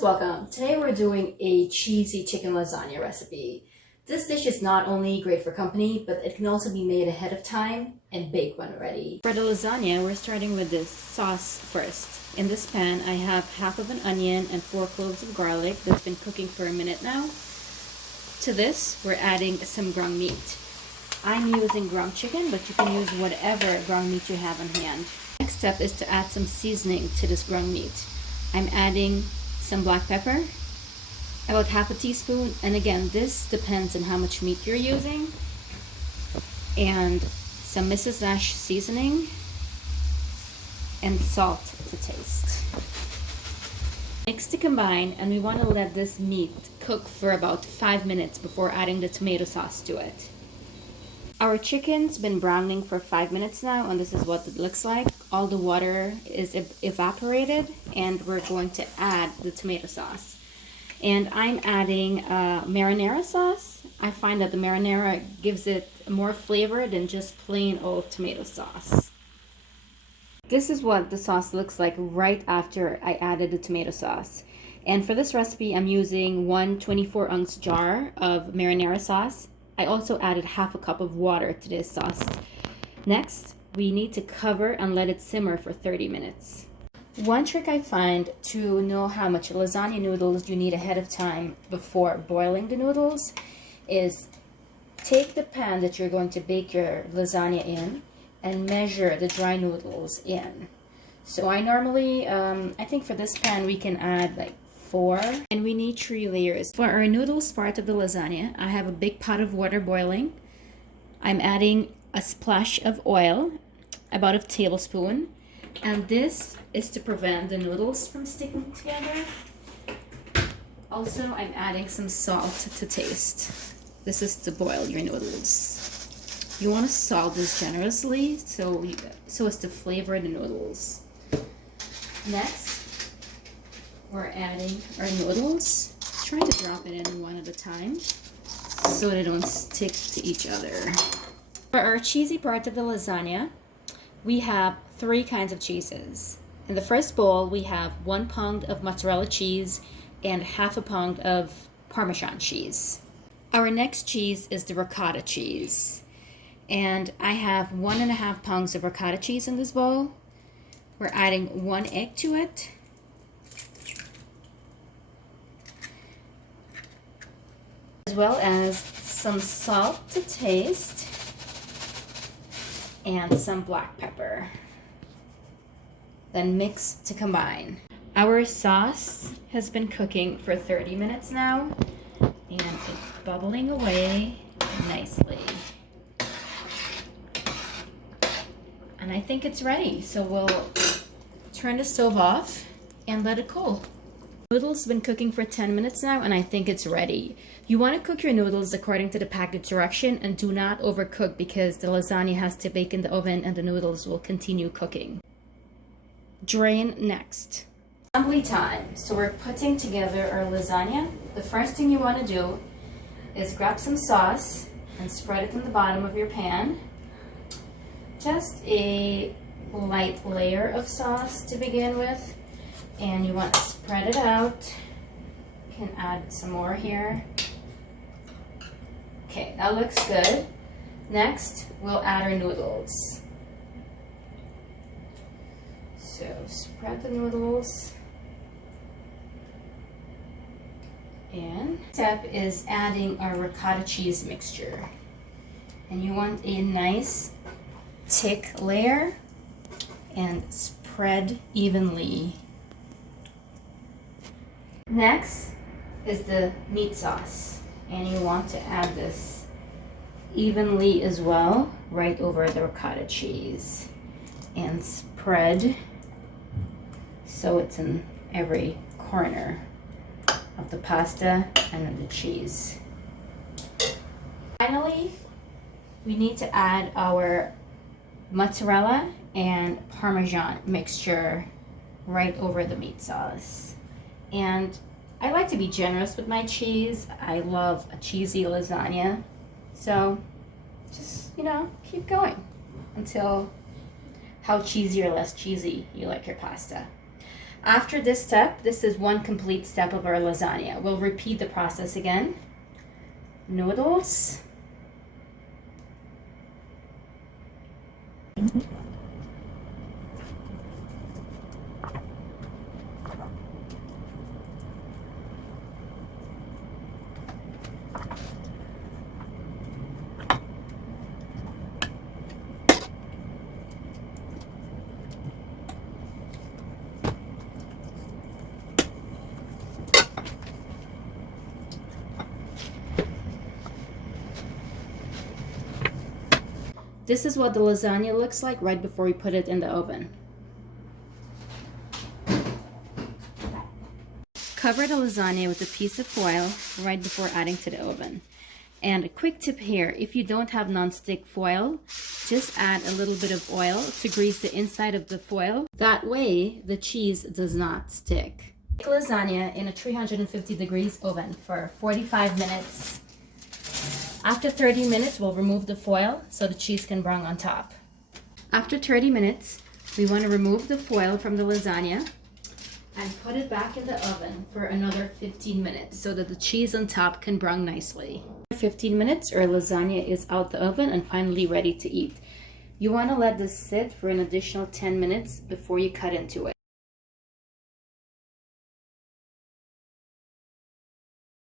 guys, welcome. Today we're doing a cheesy chicken lasagna recipe. This dish is not only great for company, but it can also be made ahead of time and baked when ready. For the lasagna, we're starting with this sauce first. In this pan, I have half of an onion and 4 cloves of garlic that's been cooking for a minute now. To this, we're adding some ground meat. I'm using ground chicken, but you can use whatever ground meat you have on hand. Next step is to add some seasoning to this ground meat. I'm adding some black pepper, about half a teaspoon, and again, this depends on how much meat you're using, and some Mrs Dash seasoning, and salt to taste. Mix to combine, and we want to let this meat cook for about 5 minutes before adding the tomato sauce to it. Our chicken's been browning for 5 minutes now, and this is what it looks like. All the water is evaporated, and we're going to add the tomato sauce. And I'm adding marinara sauce. I find that the marinara gives it more flavor than just plain old tomato sauce. This is what the sauce looks like right after I added the tomato sauce. And for this recipe, I'm using one 24-ounce jar of marinara sauce. I also added half a cup of water to this sauce. Next, we need to cover and let it simmer for 30 minutes. One trick I find to know how much lasagna noodles you need ahead of time before boiling the noodles is take the pan that you're going to bake your lasagna in and measure the dry noodles in. So I normally, I think for this pan we can add like 4, and we need 3 layers. For our noodles part of the lasagna, I have a big pot of water boiling. I'm adding a splash of oil, about a tablespoon, and this is to prevent the noodles from sticking together. Also, I'm adding some salt to taste. This is to boil your noodles. You want to salt this generously so as to flavor the noodles. Next, we're adding our noodles. Try to drop it in one at a time so they don't stick to each other. For our cheesy part of the lasagna, we have 3 kinds of cheeses. In the first bowl, we have 1 pound of mozzarella cheese and half a pound of Parmesan cheese. Our next cheese is the ricotta cheese. And I have 1.5 pounds of ricotta cheese in this bowl. We're adding 1 egg to it. As well as some salt to taste and some black pepper. Then mix to combine. Our sauce has been cooking for 30 minutes now, and it's bubbling away nicely. And I think it's ready, so we'll turn the stove off and let it cool. Noodles been cooking for 10 minutes now, and I think it's ready. You want to cook your noodles according to the package direction and do not overcook because the lasagna has to bake in the oven and the noodles will continue cooking. Drain next. Assembly time. So we're putting together our lasagna. The first thing you want to do is grab some sauce and spread it on the bottom of your pan. Just a light layer of sauce to begin with. And you want to spread it out. You can add some more here. Okay, that looks good. Next, we'll add our noodles. So spread the noodles. And step is adding our ricotta cheese mixture. And you want a nice thick layer and spread evenly. Next is the meat sauce, and you want to add this evenly as well, right over the ricotta cheese, and spread so it's in every corner of the pasta and of the cheese. Finally, we need to add our mozzarella and Parmesan mixture right over the meat sauce. And I like to be generous with my cheese. I love a cheesy lasagna. So just, keep going until how cheesy or less cheesy you like your pasta. After this step, this is one complete step of our lasagna. We'll repeat the process again. Noodles. This is what the lasagna looks like right before we put it in the oven. Cover the lasagna with a piece of foil right before adding to the oven. And a quick tip here, if you don't have non-stick foil, just add a little bit of oil to grease the inside of the foil. That way, the cheese does not stick. Make lasagna in a 350 degrees oven for 45 minutes. After 30 minutes, we'll remove the foil so the cheese can brown on top. After 30 minutes, we want to remove the foil from the lasagna and put it back in the oven for another 15 minutes so that the cheese on top can brown nicely. 15 minutes, our lasagna is out the oven and finally ready to eat. You want to let this sit for an additional 10 minutes before you cut into it.